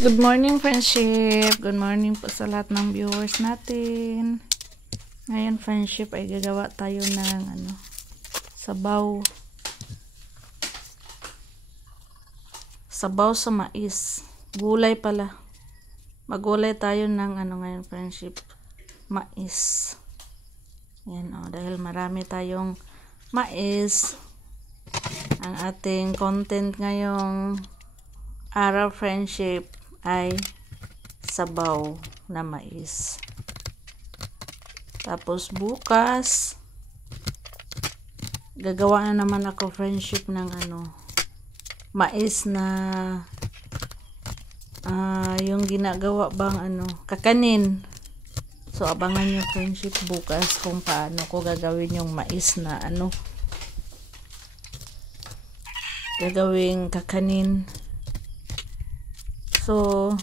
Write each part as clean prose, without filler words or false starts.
Good morning, friendship. Good morning po sa lahat ng viewers natin. Ngayon, friendship, ay gagawa tayo ng sabaw. Sabaw sa mais. Gulay pala. Magulay tayo ng ngayon, friendship. Mais. Yan dahil marami tayong mais. Ang ating content ngayong araw, friendship, ay sabaw na mais. Tapos bukas gagawa na naman ako, friendship, ng mais na yung ginagawa bang kakanin. So abangan nyo, friendship, bukas kung paano ko gagawin yung mais na gagawing kakanin. So,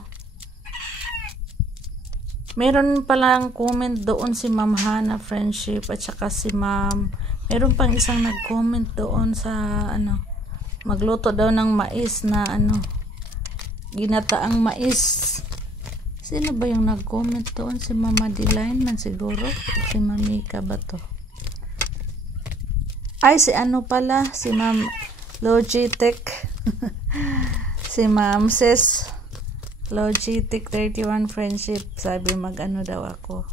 meron palang comment doon si Ma'am Hana, friendship, at saka si Ma'am. Meron pang isang nag-comment doon sa magluto daw ng mais na ginataang mais. Sino ba yung nag-comment doon? Si Mama Diline man siguro? Si Mamika ba to? Ay, si pala? Si Ma'am Logitech. Si Ma'am Sis Logitech 31, friendship, sabi daw ako,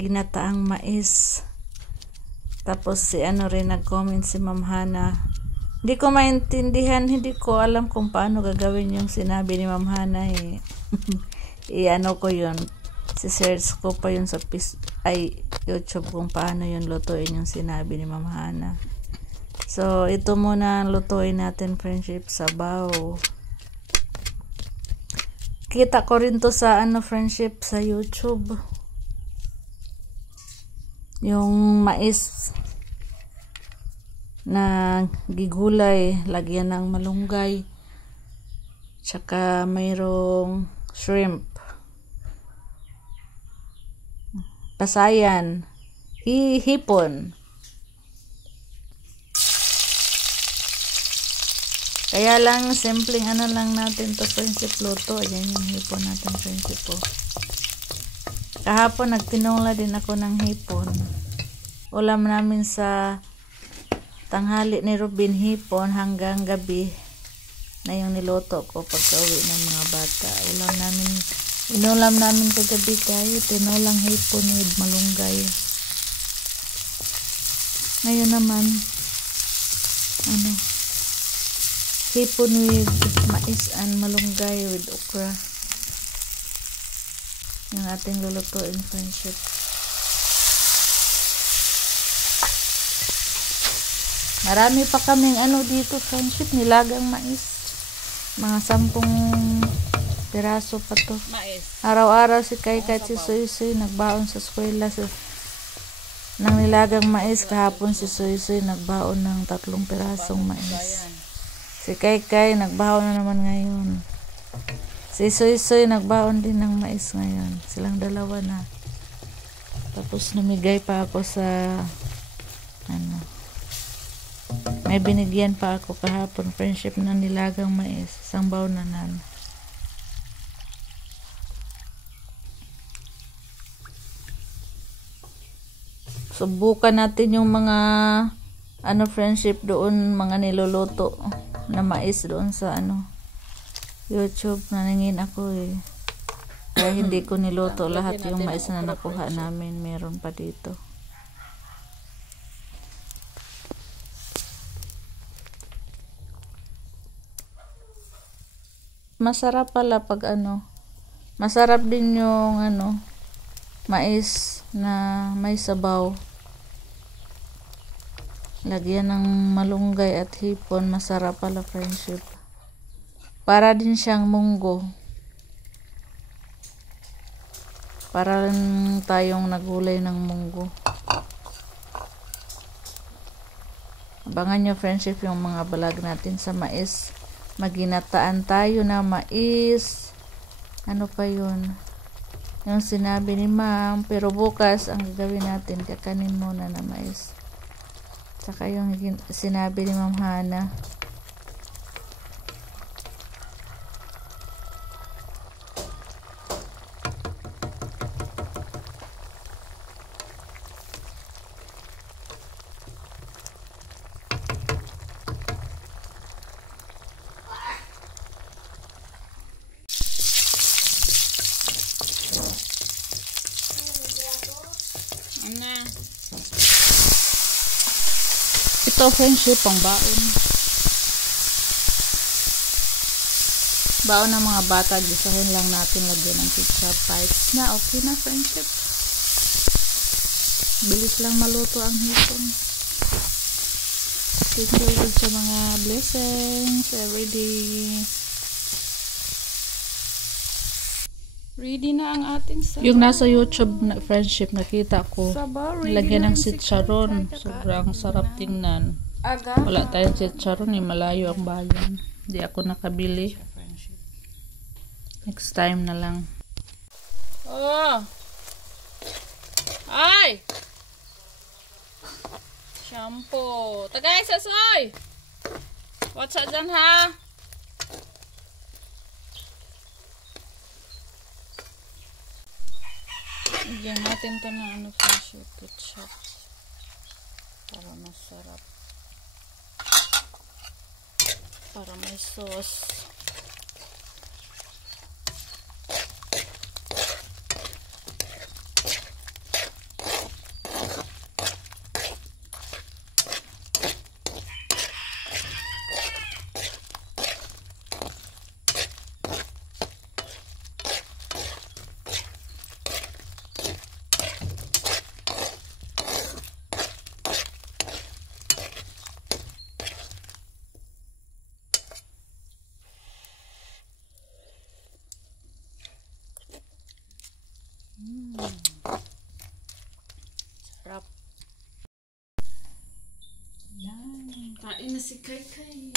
ginataang mais. Tapos si rin nag-comment, si Ma'am Hana. Hindi ko maintindihan, hindi ko alam kung paano gagawin yung sinabi ni Ma'am Hana eh. Ko yun, si-search ko pa yun sa YouTube kung paano yun lutuin yung sinabi ni Ma'am Hana. So ito muna lutuin natin, friendship, sabaw. Kita ko rin to sa friendship, sa YouTube. Yung mais na gigulay, lagyan ng malunggay, tsaka mayroong shrimp, pasayan, hipon. Kaya lang, simpleng lang natin to, friendship, luto. Ayan yung hipon natin, friendship po. Kahapon, nagtinola din ako ng hipon. Ulam namin sa tanghali ni Robin, hipon, hanggang gabi na yung niluto ko pagka-uwi ng mga bata. Inulam namin kagabi kayo, tinolang hipon with malunggay. Ngayon naman, hipon with mais and malunggay with okra. Yung ating lulutuin, friendship. Marami pa kaming dito, friendship, nilagang mais. Mga 10 piraso pa to. Araw-araw si Kaikay at si Soy nagbaon sa eskwela ng nilagang mais. Kahapon si Soy nagbaon ng 3 pirasong mais. Si Kaikay nagbaon na naman ngayon. Si Soy nagbaon din ng mais ngayon. Silang dalawa na. Tapos namigay pa ako sa may binigyan pa ako kahapon, friendship, ng nilagang mais. Isang bawnanan. Subukan natin yung mga friendship doon, mga niluluto na mais doon sa YouTube. Naningin ako eh. Kaya hindi ko niluto lahat yung mais na nakuha namin. Meron pa dito. Masarap pala pag masarap din yung mais na may sabaw. Lagyan ng malunggay at hipon, masarap pala, friendship. Para din siyang munggo. Para rin tayong nagulay ng munggo. Abangan nyo, friendship, yung mga vlog natin sa mais. Maginataan tayo na mais. Ano pa yun? Yung sinabi ni Ma'am. Pero bukas, ang gagawin natin, kakanin muna na mais. Saka yung sinabi ni Ma'am Hana. Ito friendship pang baon. Baon ng mga bata, gisahin lang natin, lagyan ng ketchup, bites na, okay na friendship. Bilis lang maluto ang hipon. Thank you Lord sa mga blessings everyday. Ready na ang ating sabaw. Yung nasa YouTube na friendship, nakita ko, nilagyan ng chicharon. Sobrang sarap tingnan. Wala tayong chicharon, malayo ang bayan. Hindi ako nakabili. Next time na lang. Oh! Ay! Shampoo. Tagay sa soy! Watch out dyan ha! Lagyan natin to ng ano friendship, ketchup. Para masarap. Para may sauce. Sarap. Yan. Kain na si Kai-Kai.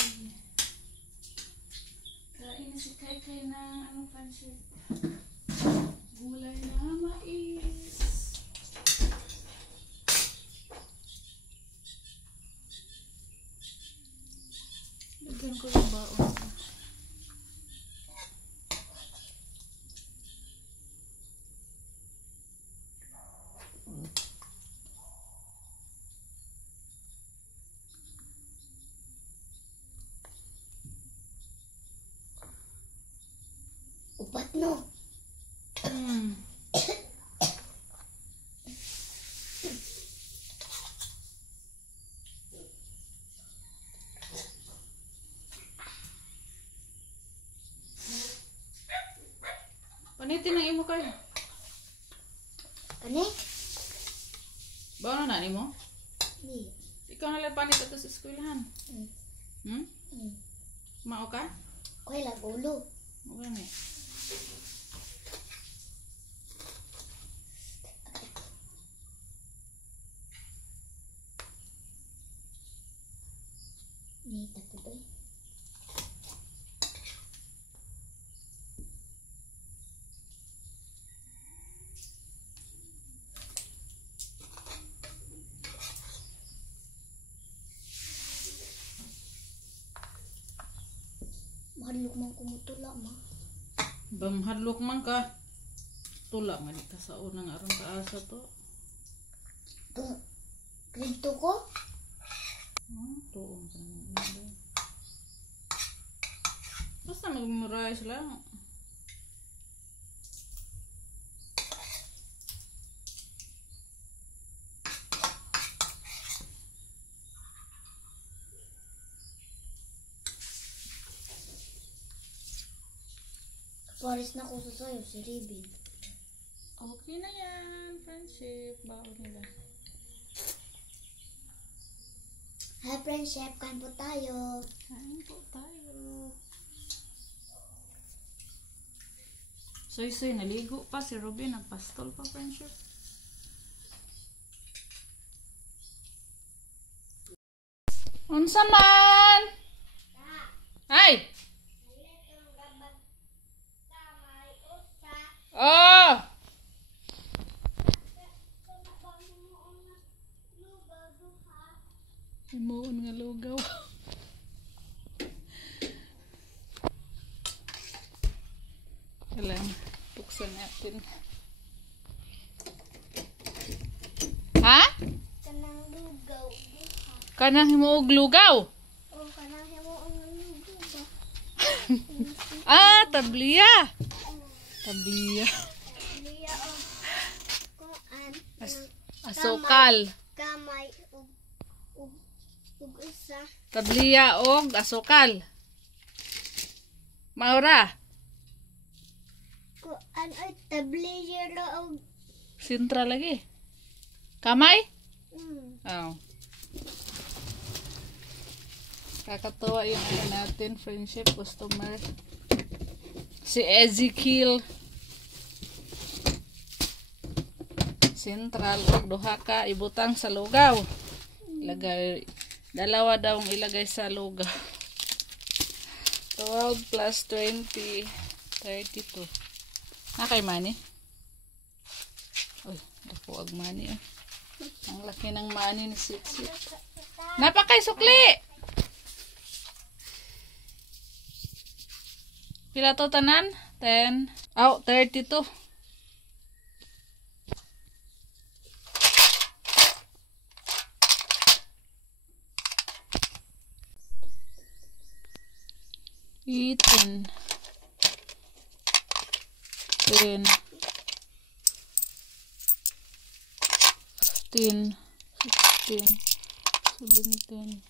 Kain na si Kai-Kai ng anong pancit. Gulay na mais. Lagyan ko yung baon. Upat no. Panitin na imo kayo. Ano? Bawa na nani mo? Hindi. Ikaw na lang panit ato sa eskwelahan. Mao ka? Okay lang, ulo. Okay na. Nita po ba? Mahal man kumutula ma. Bamhadlok man ka. Tula man ka sa unang aron kaasa to. Grito ko? Tuong ka naman. Basta mag-memorize lang. Paris na ko sa sayo, si Ribin. Okay na yan, friendship. Baon nila. Hi friendship, kain po tayo. Kain po tayo. Soy-soy, naligo pa si Ruby. Nagpastol pa, friendship. Unsa man? Ay! Oh! Himuon nga lugaw. Alam, buksan natin. Ha? Kanang lugaw. Kanang himuog lugaw? O, kanang himuon ng lugaw ba? Ah, tabliya. Tabliya. Liya o. Kuan. Asukal. Gamay. Ug isa. Tabliya og asukal. Maura. Kuan ay tabliya og Sintra lagi. Kamay? Oh. Kakatuwa yung ano natin, friendship, customer. Si Ezekiel. Central og duha ka ibutang sa lugaw. Ilagay, dalawa daw ang ilagay sa lugaw. 12 plus 20, 32. Nakay money? Uy, dako ag money eh. Ang laki ng money ni Sitsi. Napakay sukli! Pila to tanan? 10. Oh, 32. Eaten. 10. 15. 16. 17.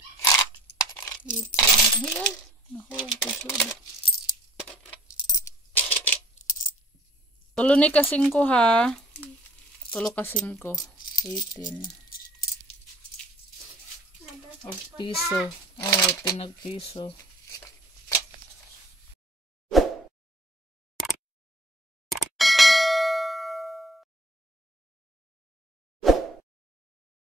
18. Hey, nahulog ko siya. Tulo ni ka 5 ha. Tulo ka 5. 18. O piso. Oh, tinag piso.